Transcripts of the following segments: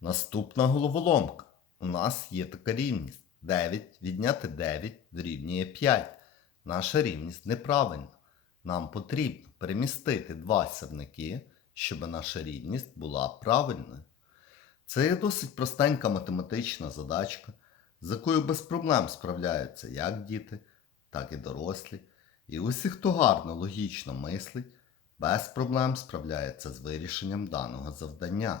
Наступна головоломка. У нас є така рівність. 9 відняти 9 дорівнює 5. Наша рівність неправильна. Нам потрібно перемістити два сірники, щоб наша рівність була правильною. Це є досить простенька математична задачка, з якою без проблем справляються як діти, так і дорослі. І усі, хто гарно логічно мислить, без проблем справляється з вирішенням даного завдання.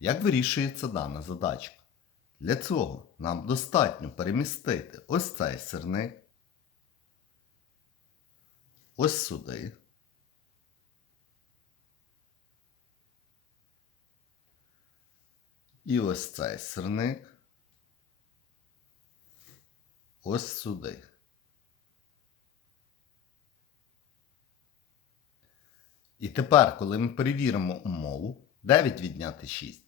Як вирішується дана задачка? Для цього нам достатньо перемістити ось цей сирник, ось сюди. І ось цей сирник ось сюди. І тепер, коли ми перевіримо умову, 9 відняти 6